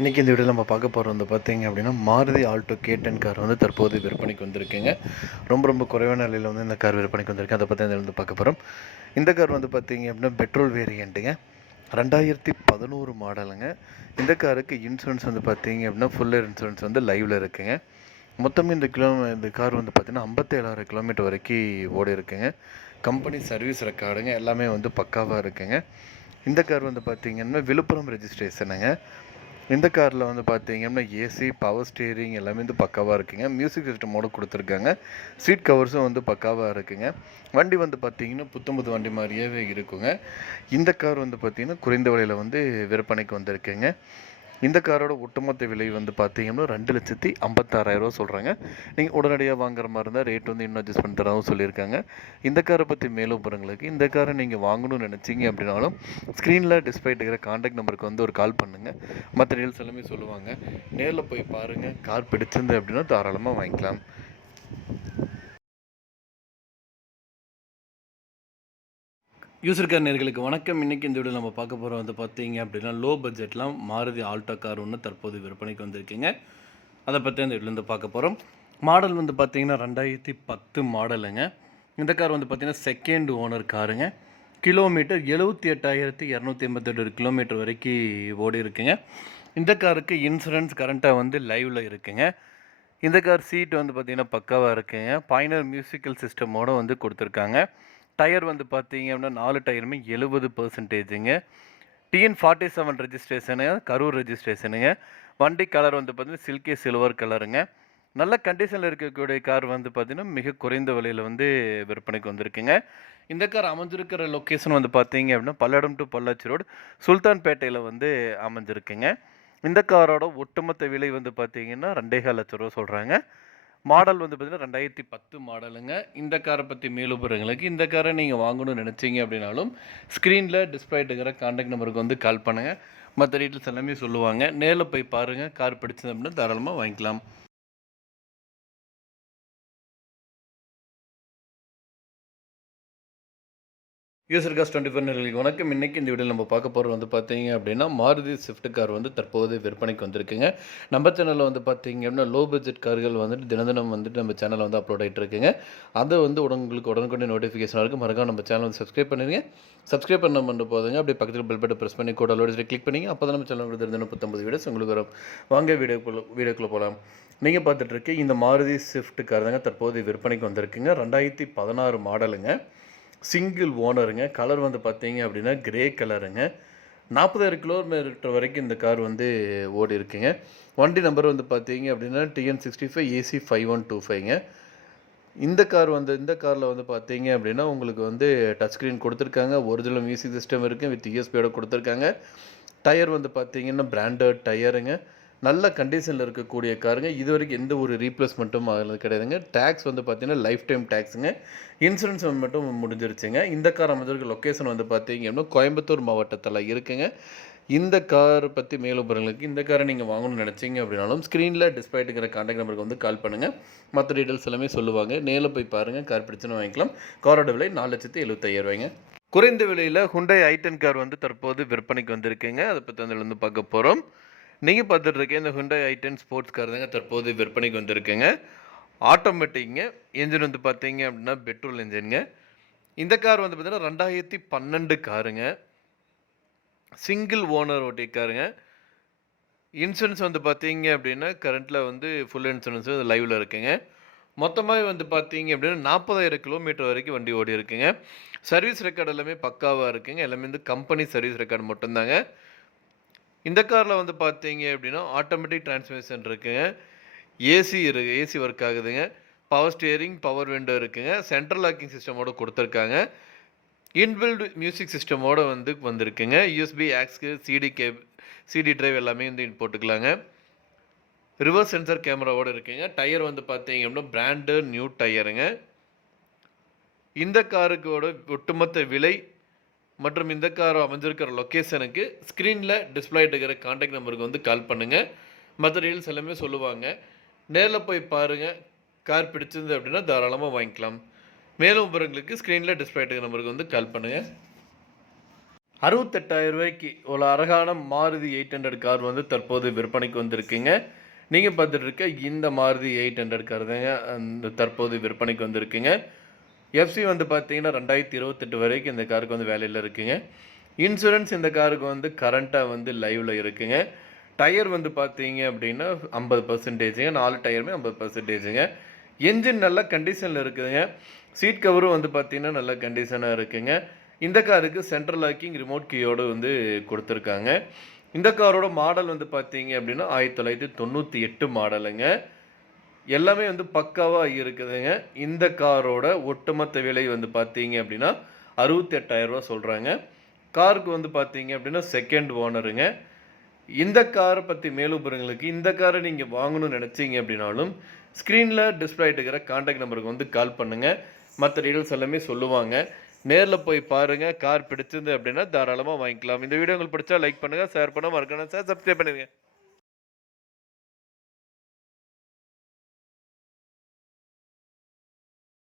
இன்றைக்கி இந்த வீடியோவில் நம்ம பார்க்க போகிறோம் வந்து பார்த்தீங்க அப்படின்னா Maruti Alto K ten car வந்து தற்போது விற்பனைக்கு வந்திருக்குங்க. ரொம்ப ரொம்ப குறைவான நிலையில் வந்து இந்த கார் விற்பனைக்கு வந்திருக்கு. அதை பற்றி வந்து பார்க்க போகிறோம் இந்த கார் வந்து பார்த்தீங்க அப்படின்னா பெட்ரோல் வேரியண்ட்டுங்க. ரெண்டாயிரத்தி பதினோரு மாடலுங்க. இந்த காருக்கு இன்சூரன்ஸ் வந்து பார்த்தீங்க அப்படின்னா ஃபுல்லர் இன்சூரன்ஸ் வந்து லைவில் இருக்குங்க. மொத்தம் இந்த கிலோ இந்த கார் வந்து பார்த்தீங்கன்னா ஐம்பத்தேழாயிரம் கிலோமீட்டர் வரைக்கும் ஓடி இருக்குங்க. கம்பெனி சர்வீஸ் ரெக்கார்டுங்க எல்லாமே வந்து பக்காவாக இருக்குங்க. இந்த கார் வந்து பார்த்திங்கன்னா விழுப்புரம் ரெஜிஸ்ட்ரேஷனுங்க இந்த காரில் வந்து பார்த்தீங்கன்னா ஏசி பவர் ஸ்டீரிங் எல்லாமே வந்து பக்காவாக இருக்குங்க. மியூசிக் சிஸ்டமோடு கொடுத்துருக்காங்க. சீட் கவர்ஸும் வந்து பக்காவாக இருக்குங்க. வண்டி வந்து பார்த்தீங்கன்னா புத்தம்புது வண்டி மாதிரியே இருக்குங்க. இந்த கார் வந்து பார்த்தீங்கன்னா குறைந்த விலையில் வந்து விற்பனைக்கு வந்திருக்குங்க. இந்த காரோட ஒட்டுமொத்த விலை வந்து பார்த்தீங்கன்னா ரெண்டு லட்சத்தி ஐம்பத்தாறாயிரரூவா சொல்கிறாங்க நீங்கள் உடனடியாக வாங்குற மாதிரி இருந்தால் ரேட் வந்து இன்னும் அட்ஜஸ்ட் பண்ணி தரவும் சொல்லியிருக்காங்க. இந்த காரை பற்றி மேலும் போகிறவங்களுக்கு இந்த காரை நீங்கள் வாங்கணும்னு நினச்சிங்க அப்படின்னாலும் ஸ்க்ரீனில் டிஸ்பிளே இருக்கிற காண்டாக்ட் நம்பருக்கு வந்து ஒரு கால் பண்ணுங்கள் மற்ற டீல்ஸ் எல்லாமே சொல்லுவாங்க. நேரில் போய் பாருங்கள் கார் பிடிச்சிருந்து அப்படின்னா தாராளமாக வாங்கிக்கலாம். யூசர்கார் நேர்களுக்கு வணக்கம். இன்றைக்கி இந்த வீடியோ நம்ம பார்க்க போகிறோம் வந்து பார்த்தீங்க அப்படின்னா லோ பட்ஜெட்லாம் மாருதி ஆல்டோ கார் ஒன்று தற்போது விற்பனைக்கு வந்திருக்கீங்க. அதை பற்றி அந்த இதுலேருந்து பார்க்க போகிறோம் மாடல் வந்து பார்த்தீங்கன்னா ரெண்டாயிரத்தி பத்து மாடலுங்க. இந்த கார் வந்து பார்த்திங்கன்னா செகண்ட் ஓனர் காருங்க. கிலோமீட்டர் எழுபத்தி எட்டாயிரத்தி இரநூத்தி எண்பத்தெட்டு கிலோமீட்டர் வரைக்கும் ஓடி இருக்குங்க இந்த காருக்கு இன்சூரன்ஸ் கரண்ட்டாக வந்து லைவில் இருக்குங்க. இந்த கார் சீட் வந்து பார்த்திங்கன்னா பக்காவாக இருக்குங்க. பைனர் மியூசிக்கல் சிஸ்டமோட வந்து கொடுத்துருக்காங்க. டயர் வந்து பார்த்தீங்க அப்படின்னா நாலு டயருமே எழுபது பர்சன்டேஜுங்க டிஎன் ஃபார்ட்டி செவன் ரெஜிஸ்ட்ரேஷனுங்க கரூர் ரெஜிஸ்ட்ரேஷனுங்க வண்டி கலர் வந்து பார்த்தீங்கன்னா சில்கி சில்வர் கலருங்க நல்ல கண்டிஷனில் இருக்கக்கூடிய கார் வந்து பார்த்தீங்கன்னா மிக குறைந்த விலையில் வந்து விற்பனைக்கு வந்திருக்குங்க. இந்த கார் அமைஞ்சிருக்கிற லொக்கேஷன் வந்து பார்த்தீங்க அப்படின்னா பல்லடம் டு பல்லாச்சி ரோடு சுல்தான்பேட்டையில் வந்து அமைஞ்சிருக்குங்க. இந்த காரோட ஒட்டுமொத்த விலை வந்து பார்த்தீங்கன்னா ரெண்டேகால் லட்ச ரூபா சொல்கிறாங்க மாடல் வந்து பார்த்தீங்கன்னா ரெண்டாயிரத்தி பத்து மாடலுங்க. இந்த காரை பற்றி மேலும் போகிறவங்களுக்கு இந்த காரை நீங்கள் வாங்கணும்னு நினச்சிங்க அப்படின்னாலும் ஸ்க்ரீனில் டிஸ்பிளே இருக்கிற காண்டாக்ட் நம்பருக்கு வந்து கால் பண்ணுங்கள் மற்ற டீட்டெயில்ஸ் எல்லாமே சொல்லுவாங்க. நேரில் போய் பாருங்கள் கார் பிடிச்சது அப்படின்னா தாராளமாக வாங்கிக்கலாம். யூசர் காஸ் டுவெண்ட்டி ஃபோர் நேர்களுக்கு வணக்கம். இன்றைக்கி இந்த வீடியோவில் நம்ம பார்க்க போகிறது வந்து பார்த்தீங்க அப்படின்னா மாருதி ஸ்விஃப்ட் கார் வந்து தற்போது விற்பனைக்கு வந்திருக்குங்க. நம்ம சேனலில் வந்து பார்த்தீங்க அப்படின்னா லோ பட்ஜெட் கார்கள் வந்துட்டு தினம் தினம் வந்துட்டு நம்ம சேனலில் வந்து அப்லோட் ஆகிட்டு இருக்குங்க. அதை வந்து உங்களுக்கு உடனுக்குடனே நோட்டிஃபிகேஷன் இருக்கும். மறக்காம நம்ம சேனல் வந்து சப்ஸ்கிரைப் பண்ணிடுங்க சப்ஸ்கிரைப் பண்ண பண்ண போதுங்க. அப்படியே பக்கத்தில் பெல் பட்டன் ப்ரெஸ் பண்ணி கூட அலோடி கிளிக் பண்ணிங்க. அப்போ தான் நம்ம சேனல் வந்து தினம் பத்தொம்பது வீடியோஸ் உங்களுக்கு வரும். வாங்க வீடியோக்குள்ள வீடியோக்குள்ளே போகலாம் நீங்கள் பார்த்துட்ருக்கீங்க இந்த மாருதி ஸ்விஃப்ட் கார் தாங்க தற்போது விற்பனைக்கு வந்திருக்குங்க. ரெண்டாயிரத்தி பதினாறு மாடலுங்க சிங்கிள் ஓனருங்க. கலர் வந்து பார்த்தீங்க அப்படின்னா கிரே கலருங்க நாற்பதாயிரம் கிலோமீட்டர் வரைக்கும் இந்த கார் வந்து ஓடி இருக்குங்க. வண்டி நம்பர் வந்து பார்த்தீங்க அப்படின்னா TN sixty five AC five one two ஃபைவ்ங்க இந்த கார் வந்து இந்த காரில் வந்து பார்த்தீங்க அப்படின்னா உங்களுக்கு வந்து டச் ஸ்க்ரீன் கொடுத்துருக்காங்க. ஒரிஜினல் மியூசிக் சிஸ்டம் இருக்குது வித் யூஎஸ்பியோட கொடுத்துருக்காங்க. டயர் வந்து பார்த்தீங்கன்னா பிராண்டட் டயருங்க நல்ல கண்டிஷனில் இருக்கக்கூடிய காருங்க. இது வரைக்கும் எந்த ஒரு ரீப்ளேஸ்மெண்ட்டும் ஆகிறது கிடையாதுங்க. டேக்ஸ் வந்து பார்த்தீங்கன்னா லைஃப் டைம் டேக்ஸுங்க இன்சூரன்ஸ் மட்டும் முடிஞ்சிருச்சுங்க. இந்த கார் அமைஞ்சிருக்க லொக்கேஷன் வந்து பார்த்தீங்கன்னா கோயம்புத்தூர் மாவட்டத்தில் இருக்குங்க. இந்த கார் பற்றி மேலுபுறங்களுக்கு இந்த காரை நீங்கள் வாங்கணும்னு நினச்சிங்க அப்படின்னாலும் ஸ்க்ரீனில் டிஸ்பைட்டுங்கிற காண்டாக்ட் நம்பருக்கு வந்து கால் பண்ணுங்கள் மற்ற டீட்டெயில்ஸ் எல்லாமே சொல்லுவாங்க. நேரில் போய் பாருங்கள் கார் பிடிச்சுன்னு வாங்கிக்கலாம். காரோட விலை நாலு லட்சத்து எழுபத்தையாயிரவாய்ங்க குறைந்த விலையில் ஹுண்டை ஐட்டன் கார் வந்து தற்போது விற்பனைக்கு வந்திருக்குங்க. அதை பற்றி அதில் வந்து பார்க்க போகிறோம் நீங்கள் பார்த்துட்டு இருக்க இந்த ஐ டென் ஸ்போர்ட்ஸ் கார் தாங்க தற்போது விற்பனைக்கு வந்திருக்குங்க. ஆட்டோமேட்டிக்ங்க இன்ஜின் வந்து பார்த்தீங்க அப்படின்னா பெட்ரோல் இன்ஜினுங்க இந்த கார் வந்து பார்த்தீங்கன்னா ரெண்டாயிரத்தி பன்னெண்டு காருங்க. சிங்கிள் ஓனர் ஓட்டிய காருங்க இன்சூரன்ஸ் வந்து பார்த்தீங்க அப்படின்னா கரண்ட்டில் வந்து ஃபுல் இன்சூரன்ஸ் லைவில் இருக்குங்க. மொத்தமாக வந்து பார்த்தீங்க அப்படின்னா நாற்பதாயிரம் கிலோமீட்டர் வரைக்கும் வண்டி ஓடி இருக்குங்க சர்வீஸ் ரெக்கார்டு எல்லாமே பக்காவாக இருக்குங்க. எல்லாமே வந்து கம்பெனி சர்வீஸ் ரெக்கார்டு மட்டும்தாங்க. இந்த காரில் வந்து பார்த்தீங்க அப்படின்னா ஆட்டோமேட்டிக் டிரான்ஸ்மிஷன் இருக்குங்க. ஏசி இருக்கு ஏசி ஒர்க் ஆகுதுங்க. பவர் ஸ்டியரிங் பவர் விண்டோ இருக்குங்க. சென்ட்ரல் லாக்கிங் சிஸ்டமோடு கொடுத்துருக்காங்க. இன்பில்டு மியூசிக் சிஸ்டமோடு வந்து வந்திருக்குங்க. யூஎஸ்பி ஆக்ஸ்க்கு சிடி கேப் சிடி டிரைவ் எல்லாமே வந்து போட்டுக்கலாங்க. ரிவர்ஸ் சென்சர் கேமராவோட இருக்குங்க. டயர் வந்து பார்த்தீங்க அப்படின்னா பிராண்டு நியூ டயருங்க இந்த காருக்கோட ஒட்டுமொத்த விலை மற்றும் இந்த கார் அமைஞ்சிருக்கிற லொக்கேஷனுக்கு ஸ்க்ரீனில் டிஸ்பிளே இருக்கிற காண்டாக்ட் நம்பருக்கு வந்து கால் பண்ணுங்கள் மற்ற டீல்ஸ் எல்லாமே சொல்லுவாங்க. நேரில் போய் பாருங்கள் கார் பிடிச்சிருந்து அப்படின்னா தாராளமாக வாங்கிக்கலாம். மேலும் விவரங்களுக்கு ஸ்க்ரீனில் டிஸ்பிளே இருக்கிற நம்பருக்கு வந்து கால் பண்ணுங்கள் அறுபத்தெட்டாயிரம் ரூபாய்க்கு ஒரு அழகான மாருதி எயிட் ஹண்ட்ரட் கார் வந்து தற்போது விற்பனைக்கு வந்திருக்குங்க. நீங்கள் பார்த்துட்டு இருக்க இந்த மாருதி எயிட் ஹண்ட்ரட் கார் தாங்க அந்த தற்போது விற்பனைக்கு வந்திருக்குங்க. எஃப்சி வந்து பார்த்தீங்கன்னா ரெண்டாயிரத்தி இருபத்தெட்டு வரைக்கும் இந்த காருக்கு வந்து வேலையில் இருக்குங்க. இன்சூரன்ஸ் இந்த காருக்கு வந்து கரண்ட்டாக வந்து லைவில் இருக்குங்க. டயர் வந்து பார்த்தீங்க அப்படின்னா ஐம்பது பர்சன்டேஜுங்க நாலு டயருமே ஐம்பது பர்சன்டேஜுங்க என்ஜின் நல்ல கண்டிஷனில் இருக்குதுங்க. சீட் கவரும் வந்து பார்த்தீங்கன்னா நல்ல கண்டிஷனாக இருக்குங்க. இந்த காருக்கு சென்ட்ரல் லாக்கிங் ரிமோட் கீயோடு வந்து கொடுத்துருக்காங்க. இந்த காரோட மாடல் வந்து பார்த்தீங்க அப்படின்னா ஆயிரத்தி தொள்ளாயிரத்தி தொண்ணூற்றி எட்டு மாடலுங்க எல்லாமே வந்து பக்காவாக இருக்குதுங்க. இந்த காரோட ஒட்டுமொத்த விலை வந்து பார்த்தீங்க அப்படின்னா அறுபத்தி எட்டாயிரரூவா சொல்கிறாங்க காருக்கு வந்து பார்த்தீங்க அப்படின்னா செகண்ட் ஓனருங்க இந்த காரை பற்றி மேலும் இந்த காரை நீங்கள் வாங்கணும்னு நினச்சிங்க அப்படின்னாலும் ஸ்க்ரீனில் டிஸ்பிளே இருக்கிற காண்டாக்ட் நம்பருக்கு வந்து கால் பண்ணுங்கள் மற்ற டீட்டெயில்ஸ் எல்லாமே சொல்லுவாங்க. நேரில் போய் பாருங்கள் கார் பிடிச்சிருந்து அப்படின்னா தாராளமாக வாங்கிக்கலாம். இந்த வீடியோ உங்களுக்கு பிடிச்சா லைக் பண்ணுங்கள் ஷேர் பண்ண மறக்கணும் சார் சப்ஸ்கிரைப் பண்ணுங்கள்